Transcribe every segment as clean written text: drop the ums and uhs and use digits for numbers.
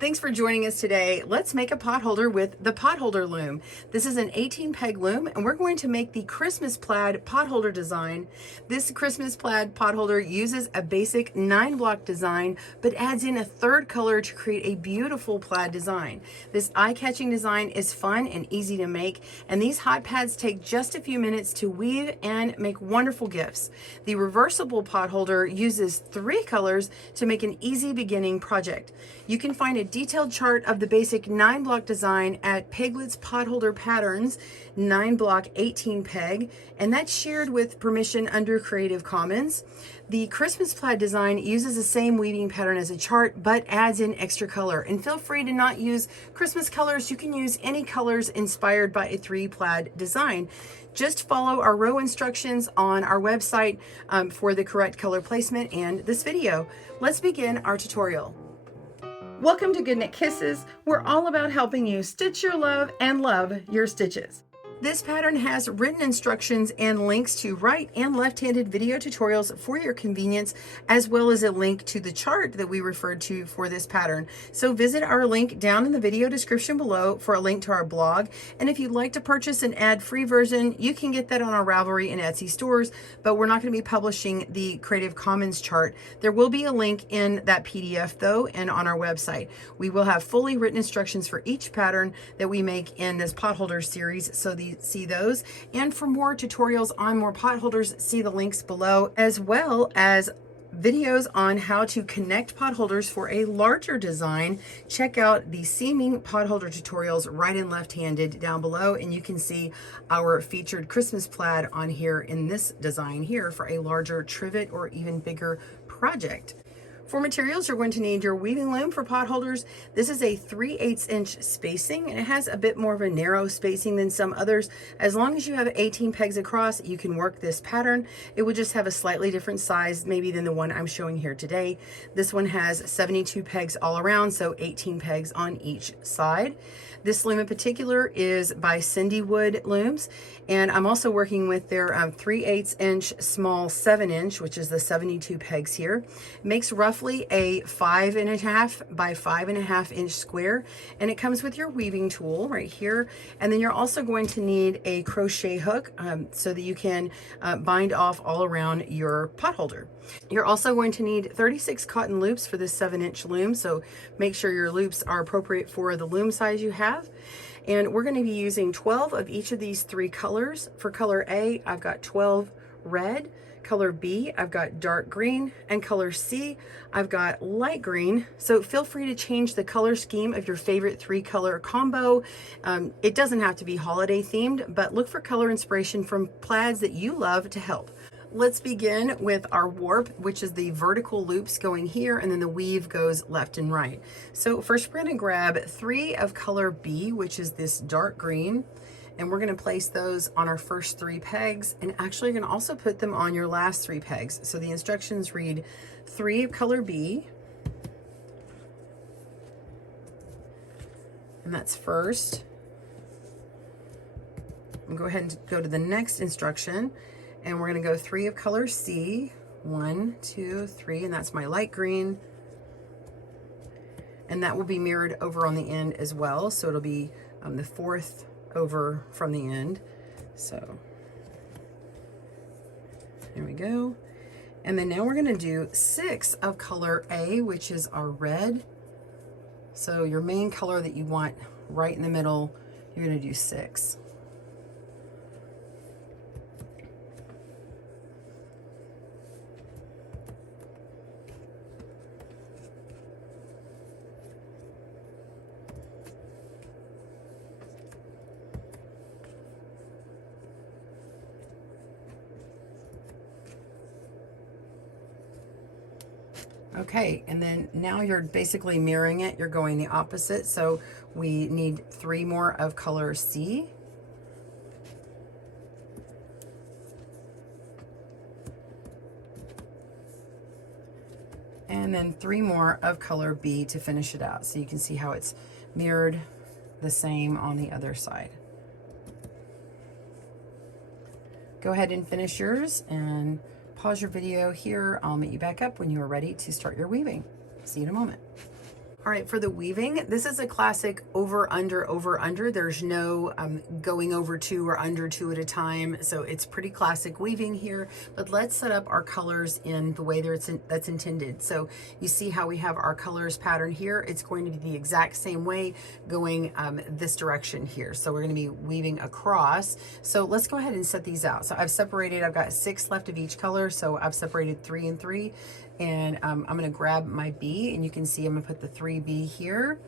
Thanks for joining us today. Let's make a potholder with the Potholder loom. This is an 18 peg loom and we're going to make the Christmas plaid potholder design. This Christmas plaid potholder uses a basic 9-block design but adds in a third color to create a beautiful plaid design. This eye-catching design is fun and easy to make, and these hot pads take just a few minutes to weave and make wonderful gifts. The reversible potholder uses 3 colors to make an easy beginning project. You can find a detailed chart of the basic 9-block design at Peglet's Potholder Patterns 9-block 18 peg, and that's shared with permission under Creative Commons. The Christmas plaid design uses the same weaving pattern as a chart but adds in extra color, and feel free to not use Christmas colors. You can use any colors inspired by a 3 plaid design. Just follow our row instructions on our website for the correct color placement and this video. Let's begin our tutorial. Welcome to GoodKnit Kisses. We're all about helping you stitch your love and love your stitches. This pattern has written instructions and links to right and left-handed video tutorials for your convenience, as well as a link to the chart that we referred to for this pattern. So visit our link down in the video description below for a link to our blog. And if you'd like to purchase an ad-free version, you can get that on our Ravelry and Etsy stores, but we're not going to be publishing the Creative Commons chart. There will be a link in that PDF though, and on our website. We will have fully written instructions for each pattern that we make in this potholder series, so see those. And for more tutorials on more potholders, see the links below, as well as videos on how to connect potholders for a larger design. Check out the seaming potholder tutorials right and left-handed down below, and you can see our featured Christmas plaid on here in this design here for a larger trivet or even bigger project. For materials, you're going to need your weaving loom for potholders. This is a 3/8 inch spacing, and it has a bit more of a narrow spacing than some others. As long as you have 18 pegs across, you can work this pattern. It would just have a slightly different size maybe than the one I'm showing here today. This one has 72 pegs all around, so 18 pegs on each side. This loom in particular is by CinDwood Looms, and I'm also working with their 3/8 inch small 7 inch, which is the 72 pegs here. It makes roughly a 5.5 by 5.5 inch square, and it comes with your weaving tool right here. And then you're also going to need a crochet hook so that you can bind off all around your potholder. You're also going to need 36 cotton loops for this 7 inch loom, so make sure your loops are appropriate for the loom size you have. And we're going to be using 12 of each of these 3 colors. For color A, I've got 12 red. Color B, I've got dark green, and color C, I've got light green. So feel free to change the color scheme of your favorite 3-color combo. It doesn't have to be holiday themed, but look for color inspiration from plaids that you love to help. Let's begin with our warp, which is the vertical loops going here, and then the weave goes left and right. So first we're going to grab 3 of color B, which is this dark green, and we're going to place those on our first 3 pegs, and actually you're going to also put them on your last 3 pegs. So the instructions read 3 of color B, and that's first. And go ahead and go to the next instruction, and we're going to go 3 of color C, 1, 2, 3, and that's my light green, and that will be mirrored over on the end as well, so it'll be the 4th over from the end. So there we go. And then now we're going to do 6 of color A, which is our red. So your main color that you want right in the middle, you're going to do 6. Okay, and then now you're basically mirroring it. You're going the opposite. So we need 3 more of color C. And then 3 more of color B to finish it out. So you can see how it's mirrored the same on the other side. Go ahead and finish yours and pause your video here. I'll meet you back up when you are ready to start your weaving. See you in a moment. All right, for the weaving, this is a classic over, under, over, under. There's no going over 2 or under 2 at a time. So it's pretty classic weaving here, but let's set up our colors in the way that's intended. So you see how we have our colors pattern here. It's going to be the exact same way going this direction here. So we're gonna be weaving across. So let's go ahead and set these out. So I've got 6 left of each color. So I've separated 3 and 3. And I'm gonna grab my B, and you can see I'm gonna put the 3B here,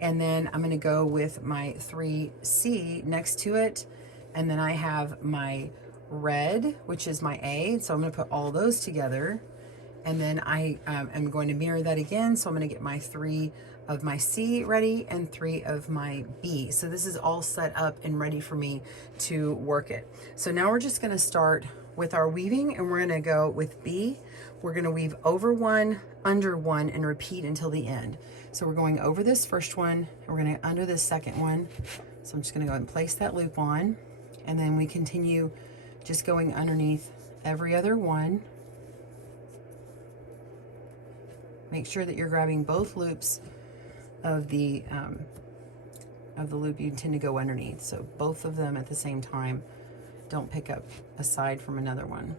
and then I'm gonna go with my 3C next to it, and then I have my red, which is my A, so I'm gonna put all those together, and then I am going to mirror that again, so I'm gonna get my 3 of my C ready and 3 of my B. So this is all set up and ready for me to work it. So now we're just gonna start with our weaving, and we're gonna go with B. We're gonna weave over 1, under 1, and repeat until the end. So we're going over this first one, and we're gonna under this second one. So I'm just gonna go ahead and place that loop on, and then we continue just going underneath every other one. Make sure that you're grabbing both loops of the loop you intend to go underneath. So both of them at the same time. Don't pick up a side from another one.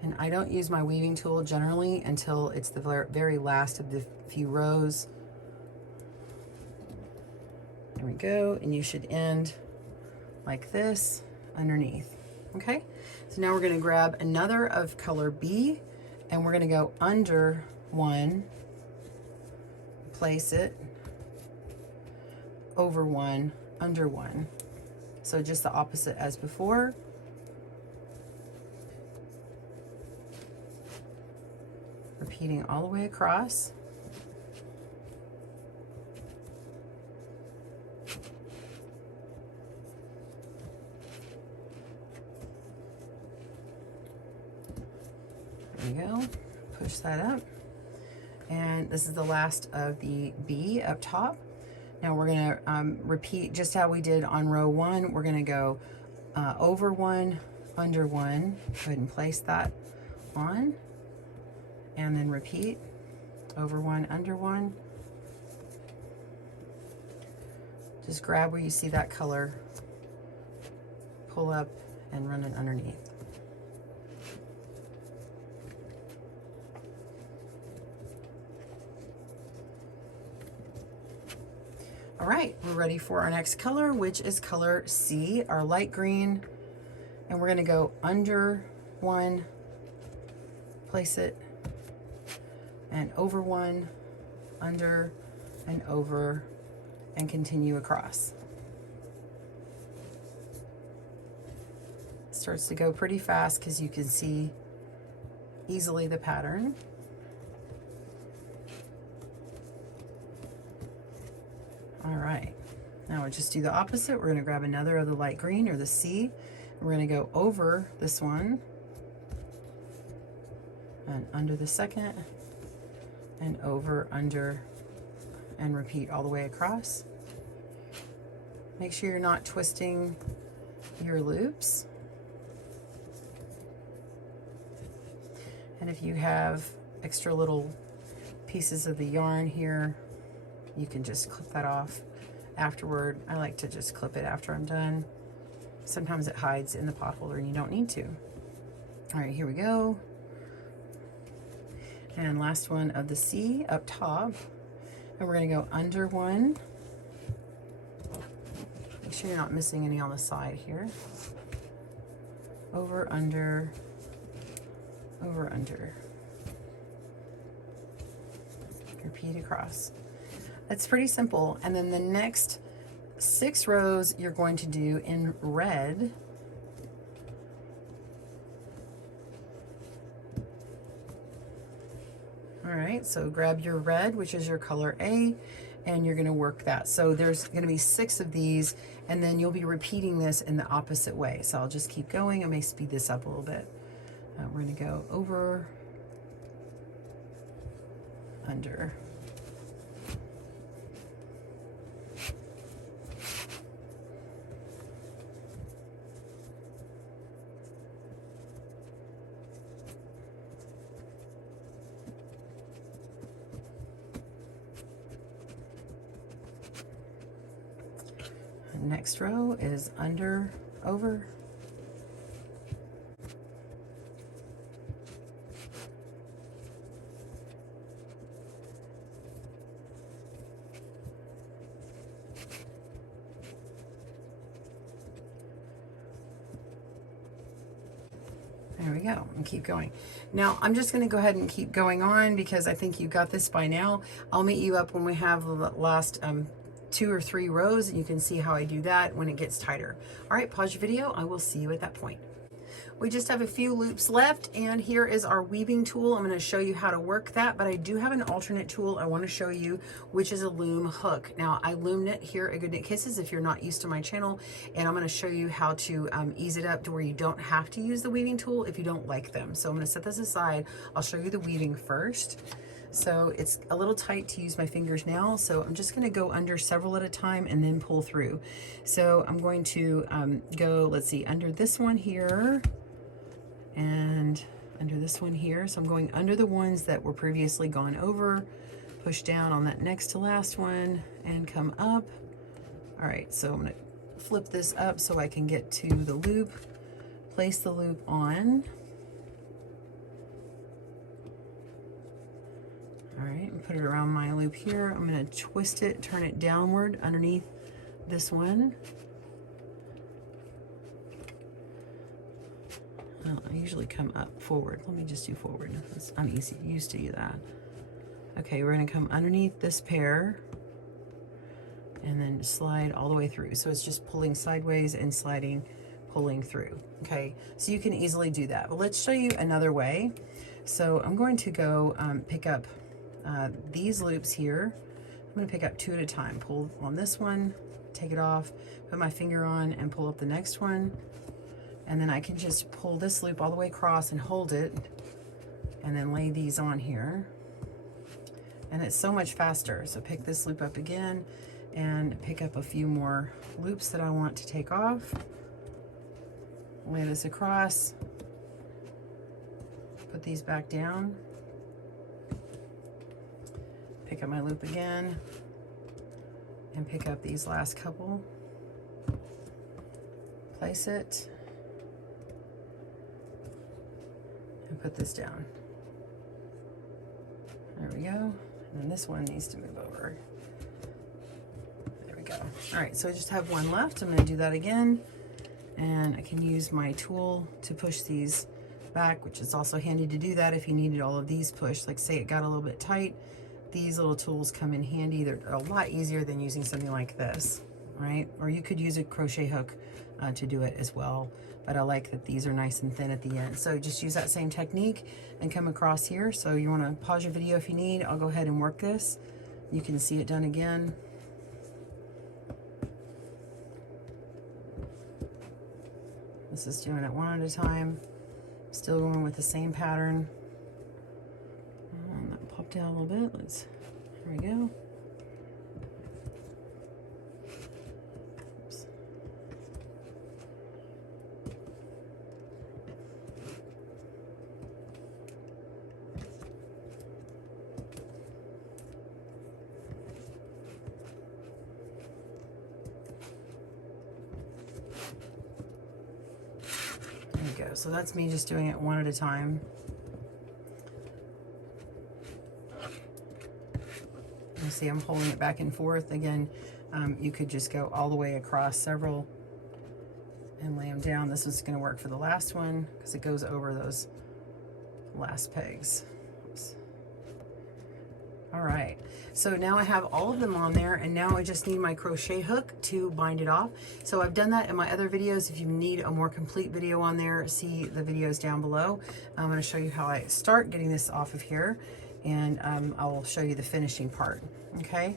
And I don't use my weaving tool generally until it's the very last of the few rows. There we go, and you should end like this underneath, okay? So now we're gonna grab another of color B, and we're gonna go under 1, place it, over 1, under 1. So just the opposite as before. Repeating all the way across. There we go. Push that up. And this is the last of the B up top. Now we're going to repeat just how we did on row 1. We're going to go over 1, under 1. Go ahead and place that on. And then repeat over 1, under 1. Just grab where you see that color, pull up, and run it underneath. All right, we're ready for our next color, which is color C, our light green. And we're gonna go under 1, place it, and over 1, under, and over, and continue across. It starts to go pretty fast because you can see easily the pattern. All right, now we'll just do the opposite. We're gonna grab another of the light green or the C, and we're gonna go over this one, and under the second, and over, under, and repeat all the way across. Make sure you're not twisting your loops. And if you have extra little pieces of the yarn here, you can just clip that off afterward. I like to just clip it after I'm done. Sometimes it hides in the pot holder and you don't need to. All right, here we go. And last one of the C up top. And we're gonna go under 1. Make sure you're not missing any on the side here. Over, under, over, under. Repeat across. That's pretty simple. And then the next 6 rows you're going to do in red. All right, so grab your red, which is your color A, and you're gonna work that. So there's gonna be 6 of these, and then you'll be repeating this in the opposite way. So I'll just keep going. I may speed this up a little bit. We're gonna go over, under. next row is under, over. There we go, and keep going. Now, I'm just gonna go ahead and keep going on because I think you got this by now. I'll meet you up when we have the last 2 or 3 rows, and you can see how I do that when it gets tighter. All right, pause your video. I will see you at that point. We just have a few loops left, and here is our weaving tool. I'm going to show you how to work that, but I do have an alternate tool I want to show you, which is a loom hook. Now, I loom knit here at GoodKnit Kisses if you're not used to my channel, and I'm going to show you how to ease it up to where you don't have to use the weaving tool if you don't like them. So I'm going to set this aside. I'll show you the weaving first. So it's a little tight to use my fingers now, so I'm just going to go under several at a time and then pull through. So I'm going to go, let's see, under this one here, and under this one here. So I'm going under the ones that were previously gone over, push down on that next to last one, and come up. All right, so I'm going to flip this up so I can get to the loop, place the loop on. All right, and put it around my loop here. I'm going to twist it, turn it downward underneath this one. Well, I usually come up forward. Let me just do forward. I'm used to do that. Okay, we're going to come underneath this pair and then slide all the way through. So it's just pulling sideways and sliding, pulling through. Okay, so you can easily do that. But let's show you another way. So I'm going to go pick up these loops here. I'm going to pick up 2 at a time. Pull on this one, take it off, put my finger on, and pull up the next one. And then I can just pull this loop all the way across and hold it, and then lay these on here. And it's so much faster. So pick this loop up again and pick up a few more loops that I want to take off. Lay this across, put these back down, pick up my loop again, and pick up these last couple, place it, and put this down. There we go. And then this one needs to move over. There we go. All right, so I just have one left. I'm going to do that again. And I can use my tool to push these back, which is also handy to do that if you needed all of these pushed. Like say it got a little bit tight, these little tools come in handy. They're a lot easier than using something like this, right? Or you could use a crochet hook to do it as well. But I like that these are nice and thin at the end. So just use that same technique and come across here. So you want to pause your video if you need. I'll go ahead and work this. You can see it done again. This is doing it one at a time. Still going with the same pattern. And that popped out a little bit. There we go. Oops. There we go. So that's me just doing it one at a time. You see I'm holding it back and forth. Again, you could just go all the way across several and lay them down. This is going to work for the last one because it goes over those last pegs. Oops. All right, so now I have all of them on there, and now I just need my crochet hook to bind it off. So I've done that in my other videos. If you need a more complete video on there, see the videos down below. I'm going to show you how I start getting this off of here, and I'll show you the finishing part. Okay,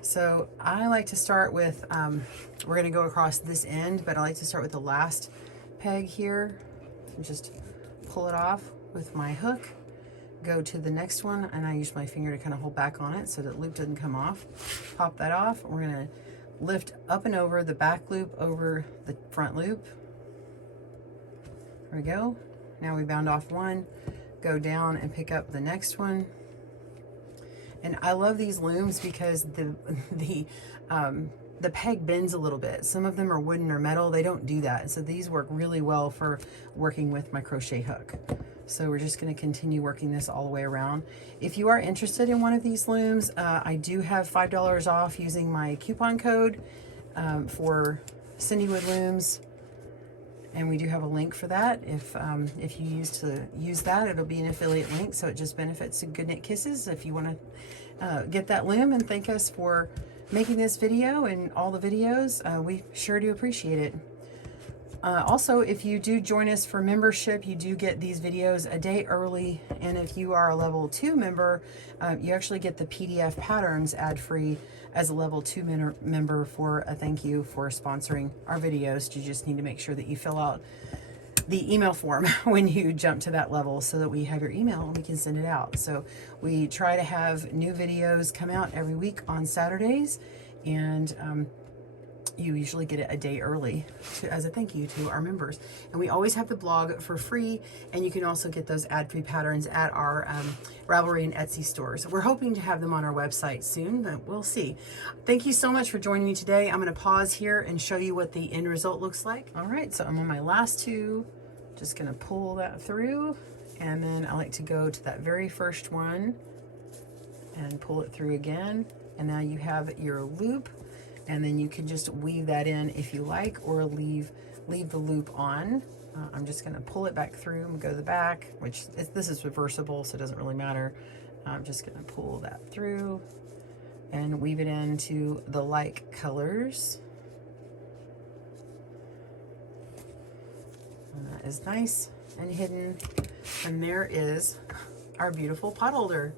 so I like to start with, we're going to go across this end, but I like to start with the last peg here and just pull it off with my hook. Go to the next one, and I use my finger to kind of hold back on it so that loop doesn't come off. Pop that off. We're going to lift up and over the back loop over the front loop. There we go. Now we bound off one, go down and pick up the next one. And I love these looms because the the peg bends a little bit. Some of them are wooden or metal. They don't do that. So these work really well for working with my crochet hook. So we're just going to continue working this all the way around. If you are interested in one of these looms, I do have $5 off using my coupon code for CinDwood Looms. And we do have a link for that. If you use that, it'll be an affiliate link, so it just benefits GoodKnit Kisses. If you want to get that loom and thank us for making this video and all the videos, we sure do appreciate it. Also, if you do join us for membership, you do get these videos a day early, and if you are a level 2 member, you actually get the PDF patterns ad-free as a level 2 member for a thank you for sponsoring our videos. You just need to make sure that you fill out the email form when you jump to that level so that we have your email and we can send it out. So we try to have new videos come out every week on Saturdays, and you usually get it a day early as a thank you to our members. And we always have the blog for free, and you can also get those ad-free patterns at our Ravelry and Etsy stores. We're hoping to have them on our website soon, but we'll see. Thank you so much for joining me today. I'm going to pause here and show you what the end result looks like. All right, so I'm on my last two. Just going to pull that through, and then I like to go to that very first one and pull it through again. And now you have your loop. And then you can just weave that in if you like, or leave the loop on. I'm just going to pull it back through and go to the back, which this is reversible, so it doesn't really matter. I'm just going to pull that through and weave it into the like colors. And that is nice and hidden. And there is our beautiful potholder.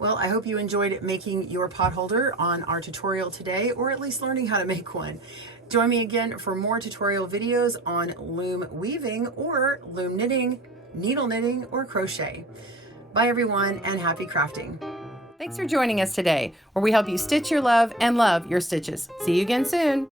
Well, I hope you enjoyed making your potholder on our tutorial today, or at least learning how to make one. Join me again for more tutorial videos on loom weaving or loom knitting, needle knitting, or crochet. Bye everyone, and happy crafting. Thanks for joining us today, where we help you stitch your love and love your stitches. See you again soon.